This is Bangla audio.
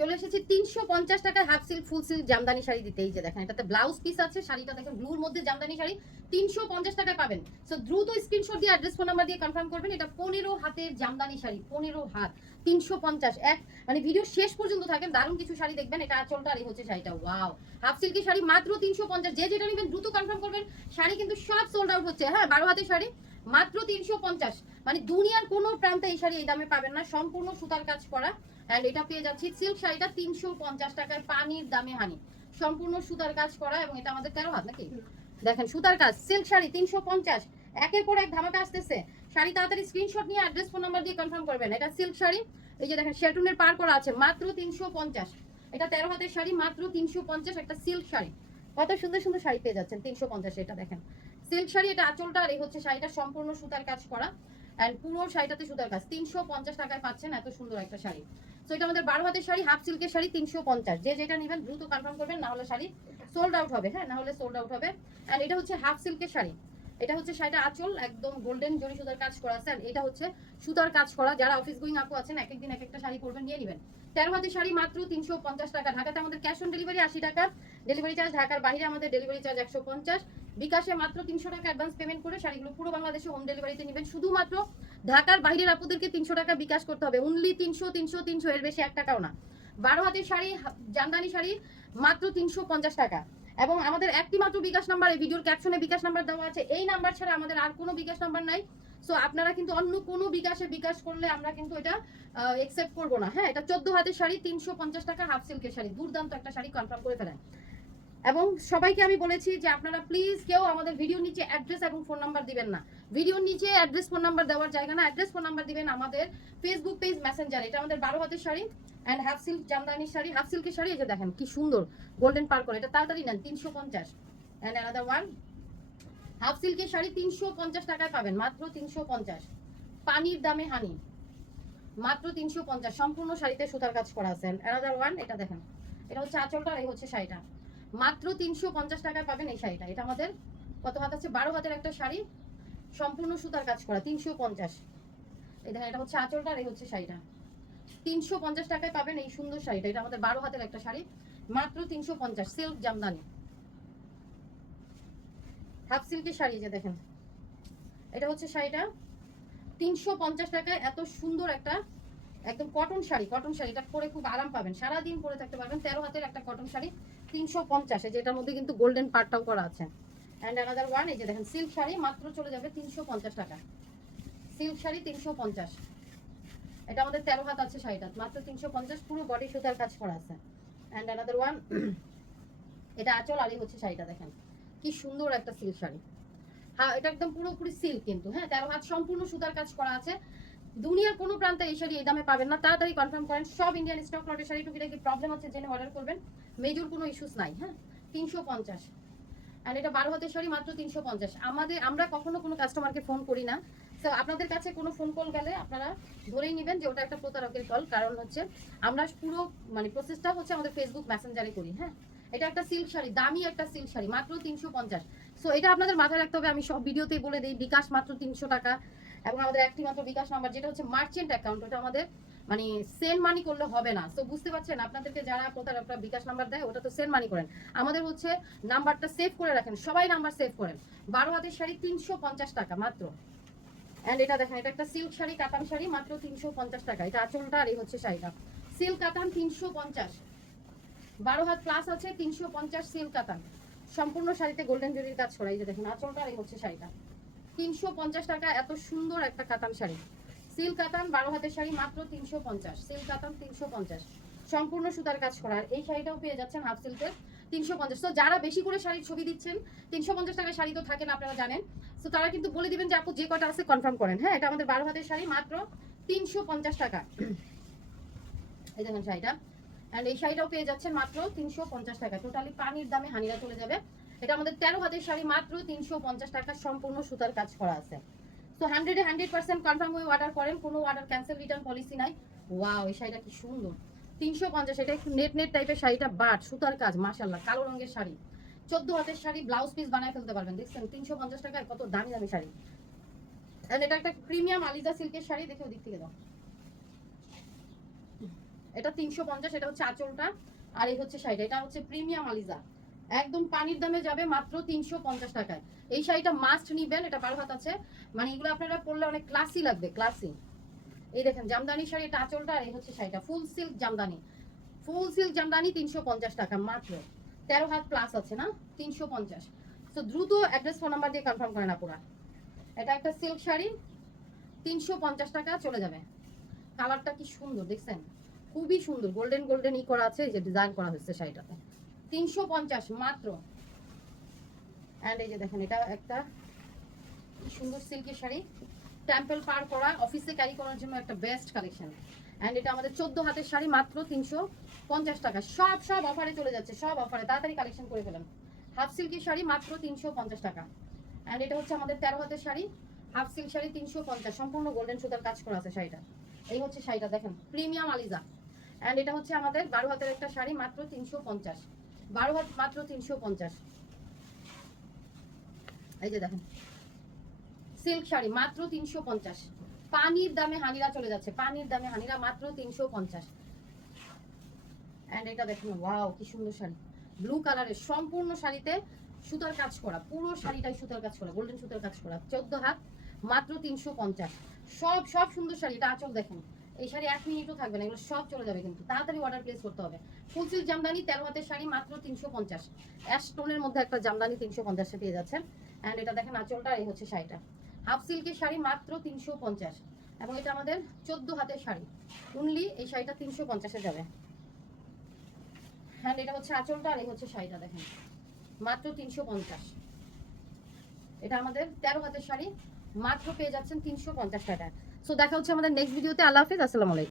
চলে এসেছি তিনশো পঞ্চাশ টাকায় half silk full silk jamdani sari দিতে। এই যে দেখেন, এটাতে ব্লাউজ পিস আছে, শাড়িটা দেখেন, ব্লুর মধ্যে জামদানি শাড়ি, তিনশো পঞ্চাশ টাকায় পাবেন। সো দ্রুত স্ক্রিনশট দিয়ে অ্যাড্রেস ফোন নাম্বার দিয়ে কনফার্ম করবেন, এটা পনেরো হাতের জামদানি শাড়ি, পনেরো হাত, তিনশো পঞ্চাশ, এক মানে ভিডিও শেষ পর্যন্ত থাকেন, দারুণ কিছু শাড়ি দেখবেন, এটা আঁচলটা আর হচ্ছে শাড়িটা ওয়াও হাফ সিল্কের শাড়ি মাত্র তিনশো পঞ্চাশ, যে যেটা নেবেন দ্রুত কনফার্ম করবেন, শাড়ি কিন্তু সব সোল্ড আউট হচ্ছে হ্যাঁ বারো হাতের শাড়ি মাত্র তিনশো পঞ্চাশ। মানে দুনিয়ার কোনো প্রান্তে এই শাড়ি এই দামে পাবেন না। সম্পূর্ণ সুতার কাজ করা। অ্যান্ড এটা পেয়ে যাচ্ছি সিল্ক শাড়িটা তিনশো পঞ্চাশ টাকায় পানির দামে হানি সম্পূর্ণ সুতার কাজ করা এবং এটা আমাদের তেরো হাত নাকি? দেখেন, সুতার কাজ সিল্ক শাড়ি তিনশো পঞ্চাশ। একের পর এক ধামাকা আসতেছে। শাড়ি তাড়াতাড়ি স্ক্রিনশট নিয়ে অ্যাড্রেস ফোন নাম্বার দিয়ে কনফার্ম করবেন। এটা সিল্ক শাড়ি। এই যে দেখেন শেটুনের পার করা আছে, মাত্র তিনশো পঞ্চাশ। এটা তেরো হাতের শাড়ি, মাত্র তিনশো পঞ্চাশ একটা সিল্ক শাড়ি। কত সুন্দর সুন্দর শাড়ি পেয়ে যাচ্ছেন, তিনশো পঞ্চাশ এটা দেখেন। সিল্ক শাড়ি এটা আঁচলটা আর এই হচ্ছে শাড়িটা, সম্পূর্ণ সুতার কাজ করা। অ্যান্ড পুরো শাড়িটাতে সুতার কাজ। তিনশো পঞ্চাশ টাকায় পাচ্ছেন এত সুন্দর একটা শাড়ি। সো এটা আমাদের বারো হাতের শাড়ি হাফ সিল্কের শাড়ি, তিনশো পঞ্চাশ। যে যেটা নেবেন, দ্রুত কনফার্ম করবেন, না হলে শাড়ি সোল্ড আউট হবে। হ্যাঁ না হলে সোল্ড আউট হবে। অ্যান্ড এটা হচ্ছে হাফ সিল্কের শাড়ি। এটা হচ্ছে শাড়িটা আঁচল, একদম গোল্ডেন জরি সুতার কাজ করা স্যার এটা হচ্ছে সুতার কাজ করা। যারা অফিস গোয়িং আপু আছেন এক একদিন এক একটা শাড়ি পরবেন, নিয়ে নেবেন। তেরো হাতের শাড়ি মাত্র তিনশো পঞ্চাশ টাকা। ঢাকাতে আমাদের ক্যাশ অন ডেলিভারি আশি টাকা। ডেলিভারি চার্জ ঢাকার বাইরে আমাদের ডেলিভারি চার্জ একশো পঞ্চাশ। বিকাশে মাত্র তিনশো টাকা অ্যাডভান্স পেমেন্ট করে শাড়িগুলো পুরো বাংলাদেশে হোম ডেলিভারিতে নেবেন। শুধুমাত্র ঢাকার বাইরের আপুদেরকে তিনশো টাকা বিকাশ করতে হবে। অনলি তিনশো তিনশো তিনশো, এর বেশি এক টাকাও না। বারো হাতের শাড়ি, জামদানি শাড়ি মাত্র তিনশো পঞ্চাশ টাকা। এবং আমাদের একটি মাত্র বিকাশ নাম্বার, এই ভিডিওর ক্যাপশনে বিকাশ নাম্বার দেওয়া আছে। এই নাম্বার ছাড়া আমাদের আর কোনো বিকাশ নাম্বার নাই। সো আপনারা কিন্তু অন্য কোনো বিকাশে বিকাশ করলে আমরা কিন্তু এটা একসেপ্ট করব না। হ্যাঁ এটা চোদ্দ হাতের শাড়ি, তিনশো পঞ্চাশ টাকা হাফ সিল্কের শাড়ি। দুর্দান্ত একটা শাড়ি কনফার্ম করে ফেলেন। এবং সবাইকে আমি বলেছি যে আপনারা প্লিজ কেউ আমাদের ভিডিও নিচে অ্যাড্রেস এবং ফোন নাম্বার দিবেন না। ভিডিওর নিচে অ্যাড্রেস ফোন নাম্বার দেওয়ার জায়গা না। অ্যাড্রেস ফোন নাম্বার দিবেন আমাদের ফেসবুক পেজ মেসেঞ্জার এটা আমাদের বারো হাতের শাড়ি। অ্যান্ড হাফ সিল্ক জামদানির শাড়ি হাফ সিল্কের শাড়ি, এই যে দেখেন কি সুন্দর গোল্ডেন পার করে এটা তাড়াতাড়ি নেন, তিনশো পঞ্চাশ। অ্যান্ড অ্যানাদার ওয়ান হাফ সিল্কের শাড়ি তিনশো পঞ্চাশ টাকায় পাবেন, মাত্র তিনশো পঞ্চাশ। পানির দামে হানি মাত্র তিনশো পঞ্চাশ। সম্পূর্ণ শাড়িতে সুতার কাজ করা আছে। অ্যানাদার ওয়ান এটা দেখেন, এটা হচ্ছে আঁচলটা আর এই হচ্ছে শাড়িটা। মাত্র তিনশো পঞ্চাশ টাকায় পাবেন এই শাড়িটা। এটা আমাদের, কত হাত আছে? বারো হাতের একটা শাড়ি, সম্পূর্ণ সুতার কাজ করা, তিনশো পঞ্চাশ। এই দেখেন, এটা হচ্ছে আঁচলটা, আর এই হচ্ছে শাড়িটা। তিনশো পঞ্চাশ টাকায় পাবেন এই সুন্দর শাড়িটা। এটা আমাদের বারো হাতের একটা শাড়ি। মাত্র তিনশো পঞ্চাশ সিল্ক জামদানি। হাফ সিল্কের শাড়ি যে দেখেন। এটা হচ্ছে শাড়িটা। তিনশো পঞ্চাশ টাকায় এত সুন্দর একটা একদম কটন শাড়ি। কটন শাড়ি, এটা পরে খুব আরাম পাবেন। সারাদিন পরে থাকতে পারবেন। তেরো হাতের একটা কটন শাড়ি, তিনশো পঞ্চাশে। যেটার মধ্যে কিন্তু গোল্ডেন পার্টটাও করা আছে। অ্যান্ড অ্যানাদার ওয়ান এই যে দেখেন সিল্ক শাড়ি মাত্র চলে যাবে তিনশো পঞ্চাশ টাকা। সিল্ক শাড়ি তিনশো পঞ্চাশ। এটা আমাদের তেরো হাত আছে শাড়িটা মাত্র তিনশো পঞ্চাশ পুরো বডি সুতার কাজ করা আছে। অ্যান্ড অ্যানাদার ওয়ান এটা আঁচল আলি হচ্ছে শাড়িটা দেখেন। কি সুন্দর একটা সিল্ক শাড়ি। হ্যাঁ এটা একদম পুরোপুরি সিল্ক কিন্তু। হ্যাঁ তেরো হাত সম্পূর্ণ সুতার কাজ করা আছে। দুনিয়ার কোনো প্রান্তে এই শাড়ি এই দামে পাবেন না। তাড়াতাড়ি কনফার্ম করেন, সব ইন্ডিয়ান স্টক লটের শাড়ি টুকিটা কি প্রবলেম হচ্ছে, জেনে অর্ডার করবেন। মেজর কোনো ইস্যুস নাই হ্যাঁ? তিনশো পঞ্চাশ। অ্যান্ড এটা বারো হাতের শাড়ি, মাত্র তিনশো পঞ্চাশ। আমাদের, আমরা কখনো কোনো কাস্টমারকে ফোন করি না। তো আপনাদের কাছে কোনো ফোন কল গেলে আপনারা ধরেই নেবেন যে ওটা একটা প্রতারকের কল কারণ হচ্ছে আমরা পুরো মানে প্রসেসটা হচ্ছে আমাদের ফেসবুক মেসেঞ্জারে করি হ্যাঁ? এটা একটা সিল্ক শাড়ি, দামি একটা সিল্ক শাড়ি, মাত্র তিনশো পঞ্চাশ। সো এটা আপনাদের মাথায় রাখতে হবে, আমি সব ভিডিওতেই বলে দিই, বিকাশ মাত্র তিনশো টাকা। এবং আমাদের একটি মাত্র বিকাশ নাম্বার যেটা হচ্ছে মার্চেন্ট অ্যাকাউন্ট ওটা আমাদের মানে সেন্ড মানি করলে হবে না। তো বুঝতে পারছেন? আপনাদেরকে যারা প্রতারকরা বিকাশ নাম্বার দেয়, ওটা তো সেন্ড মানি করেন। আমাদের হচ্ছে নাম্বারটা সেভ করে রাখেন, সবাই নাম্বার সেভ করেন। বারো হাতের শাড়ি তিনশো পঞ্চাশ টাকা মাত্র। অ্যান্ড এটা দেখেন, এটা একটা সিল্ক শাড়ি, কাতান শাড়ি, মাত্র তিনশো পঞ্চাশ টাকা। এটা আঁচলটা আর এই হচ্ছে শাড়িটা। সিল্ক কাতান তিনশো পঞ্চাশ। বারো হাত প্লাস আছে, তিনশো পঞ্চাশ সিল্ক কাতান। সম্পূর্ণ শাড়িতে গোল্ডেন জরির কাজ করা, এই যে দেখেন আঁচলটা আর এই হচ্ছে শাড়িটা। তিনশো পঞ্চাশ টাকা, এত সুন্দর একটা কাতান শাড়ি। সিল্ক কাতান বারো হাতের শাড়ি, মাত্র তিনশো পঞ্চাশ। সিল্ক কাতান তিনশো পঞ্চাশ। সম্পূর্ণ সুতার কাজ করা। আর এই শাড়িটাও পেয়ে যাচ্ছেন হাফ সিল্কের তিনশো পঞ্চাশ। তো যারা বেশি করে শাড়ির ছবি দিচ্ছেন, তিনশো পঞ্চাশ টাকার শাড়ি তো থাকে না আপনারা জানেন। তো তারা কিন্তু বলে দিবেন যে, আপু, যে কটা আছে কনফার্ম করেন। হ্যাঁ এটা আমাদের বারো হাতের শাড়ি, মাত্র তিনশো পঞ্চাশ টাকা। এই দেখেন শাড়িটা। অ্যান্ড এই শাড়িটাও পেয়ে যাচ্ছেন মাত্র তিনশো পঞ্চাশ টাকা। টোটালি পানির দামে হানিরা চলে যাবে। এটা আমাদের তেরো হাতের শাড়ি, মাত্র তিনশো পঞ্চাশ টাকা। সম্পূর্ণ সুতার কাজ করা আছে। তো হান্ড্রেডে হান্ড্রেড পার্সেন্ট কনফার্ম হয়ে অর্ডার করেন। কোনো অর্ডার ক্যান্সেল রিটার্ন পলিসি নাই। ওয়াও এই শাড়িটা কি সুন্দর। তিনশো পঞ্চাশ, এটা একটু নেট নেট টাইপের শাড়িটা বাট সুতার কাজ মাসাল্লাহ কালো রঙের শাড়ি। চোদ্দ হাতের শাড়ি ব্লাউজ পিস বানায় ফেলতে পারবেন, দেখছেন? তিনশো পঞ্চাশ টাকায় কত দামি দামি শাড়ি। এটা একটা প্রিমিয়াম আলিজা সিল্কের শাড়ি, দেখে ওদিক থেকে দাও। এটা তিনশো পঞ্চাশ, এটা হচ্ছে আঁচলটা, আর এই হচ্ছে শাড়িটা, এটা হচ্ছে প্রিমিয়াম আলিজা একদম পানির দামে যাবে মাত্র তিনশো পঞ্চাশ টাকায়। এই শাড়িটা মাস্ট নিবেন, এটা বারো হাত আছে। মানে এগুলো আপনারা পরলে অনেক ক্লাসি লাগবে ক্লাসি এই দেখেন, জামদানি শাড়ি, এটা আঁচলটা আর এই হচ্ছে শাড়িটা। Full silk jamdani. Full silk jamdani তিনশো পঞ্চাশ টাকা মাত্র। তেরো হাত প্লাস আছে না? তিনশো পঞ্চাশ। তো দ্রুত অ্যাড্রেস ফোন নাম্বার দিয়ে কনফার্ম করেন আপুরা। এটা একটা সিল্ক শাড়ি, তিনশো পঞ্চাশ টাকা চলে যাবে। কালারটা কি সুন্দর, দেখছেন? খুবই সুন্দর গোল্ডেন গোল্ডেন ই করা আছে যে ডিজাইন করা হয়েছে শাড়িটাতে। তিনশো পঞ্চাশ মাত্র। অ্যান্ড এই যে দেখেন, এটা একটা কি সুন্দর সিল্কের শাড়ি। টেম্পল পার করা অফিসে ক্যারি করার জন্য একটা বেস্ট কালেকশন অ্যান্ড এটা আমাদের চোদ্দ হাতের শাড়ি, মাত্র তিনশো পঞ্চাশ টাকা। সব সব অফারে চলে যাচ্ছে, সব অফারে তাড়াতাড়ি কালেকশন করে ফেলেন। হাফ সিল্কের শাড়ি, মাত্র তিনশো পঞ্চাশ টাকা। অ্যান্ড এটা হচ্ছে আমাদের তেরো হাতের শাড়ি। হাফ সিল্ক শাড়ি, তিনশো পঞ্চাশ। সম্পূর্ণ গোল্ডেন সুতার কাজ করা আছে শাড়িটা। এই হচ্ছে শাড়িটা, দেখেন প্রিমিয়াম আলিজা। অ্যান্ড এটা হচ্ছে আমাদের বারো হাতের একটা শাড়ি, মাত্র তিনশো পঞ্চাশ। বারো হাত, মাত্র তিনশো পঞ্চাশ। এই যে দেখেন। সিল্ক শাড়ি, মাত্র তিনশো পঞ্চাশ। পানির দামে হানিরা চলে যাচ্ছে, পানির দামে হানিরা মাত্র তিনশো পঞ্চাশ। অ্যান্ড এটা দেখুন ওয়াও কি সুন্দর শাড়ি। ব্লু কালারের সম্পূর্ণ শাড়িতে সুতার কাজ করা, পুরো শাড়িটাই সুতার কাজ করা গোল্ডেন সুতার কাজ করা, চোদ্দ হাত, মাত্র তিনশো পঞ্চাশ। সব সব সুন্দর শাড়ি, এটা আঁচল দেখেন। এই শাড়ি এক মিনিটও থাকবে না, এগুলো সব চলে যাবে কিন্তু, তাড়াতাড়ি অর্ডার প্লেস করতে হবে। ফুল সিল্ক জামদানি, তেরো হাতের শাড়ি, মাত্র তিনশো পঞ্চাশ। অ্যাশ টোনের মধ্যে একটা জামদানি তিনশো পঞ্চাশে পেয়ে যাচ্ছেন। অ্যান্ড এটা দেখেন আঁচলটা, এই হচ্ছে শাড়িটা। হাফ সিল্কের শাড়ি মাত্র তিনশো পঞ্চাশ। এবং এটা আমাদের চোদ্দ হাতের শাড়ি। অনলি এই শাড়িটা তিনশো পঞ্চাশে যাবে। হ্যাঁ এটা হচ্ছে আচলটা আর এই হচ্ছে শাড়িটা দেখেন। মাত্র তিনশো পঞ্চাশ। এটা আমাদের তেরো হাতের শাড়ি। মাত্র পেয়ে যাচ্ছেন তিনশো পঞ্চাশ টাকা সো দেখা হচ্ছে আমাদের নেক্সট ভিডিওতে আল্লাহ হাফিজ। আসসালামু আলাইকুম।